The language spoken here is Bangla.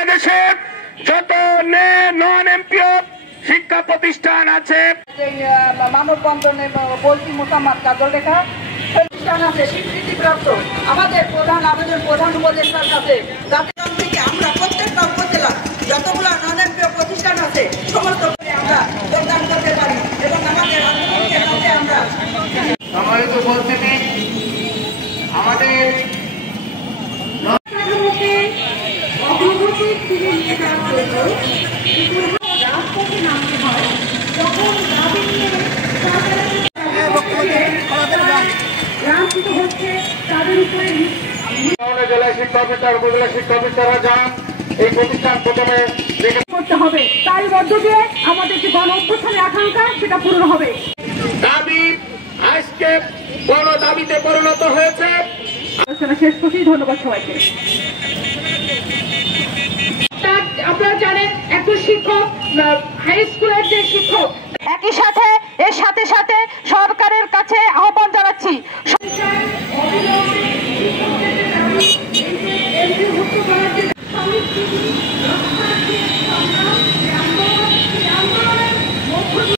বাংলাদেশের যত নন এমপিও শিক্ষা প্রতিষ্ঠান আছে, মানববন্ধনে বলছি মোসাম্মদ কাজল রেখা প্রতিষ্ঠান আছে স্বীকৃতিপ্রাপ্ত, আমাদের প্রধান আবেদন প্রধান উপদেষ্টার কাছে যাতে থেকে আমরা প্রত্যেকটা উপজেলা যতগুলো নন এমপিও প্রতিষ্ঠান আছে সমস্ত আমরা যোগদান করতে পারি এবং আমাদের আন্দোলনকে যাতে আমরা সম্মানিত উপস্থিতি আমাদের অগ্রগতির দিকে নিয়ে যাওয়ার জন্য রাজপথে নামতে হয় তখন দাবি নিয়ে রাজনীত হচ্ছে তাদের উপরে জেলায় শিক্ষা অফিসার উপজেলা শিক্ষা অফিসাররা যান এই প্রতিষ্ঠান প্রথমে করতে হবে, তার মধ্য দিয়ে আমাদের যে গণ অভ্যুত্থানের আকাঙ্ক্ষা সেটা পূরণ হবে। দাবি আজকে গণ দাবিতে পরিণত হয়েছে। আলোচনা শেষ করছি, ধন্যবাদ সবাইকে। আপনারা জানেন একজন শিক্ষক হাই স্কুলের যে শিক্ষক, একই সাথে এর সাথে সাথে সরকারের কাছে আহ্বান জানাচ্ছি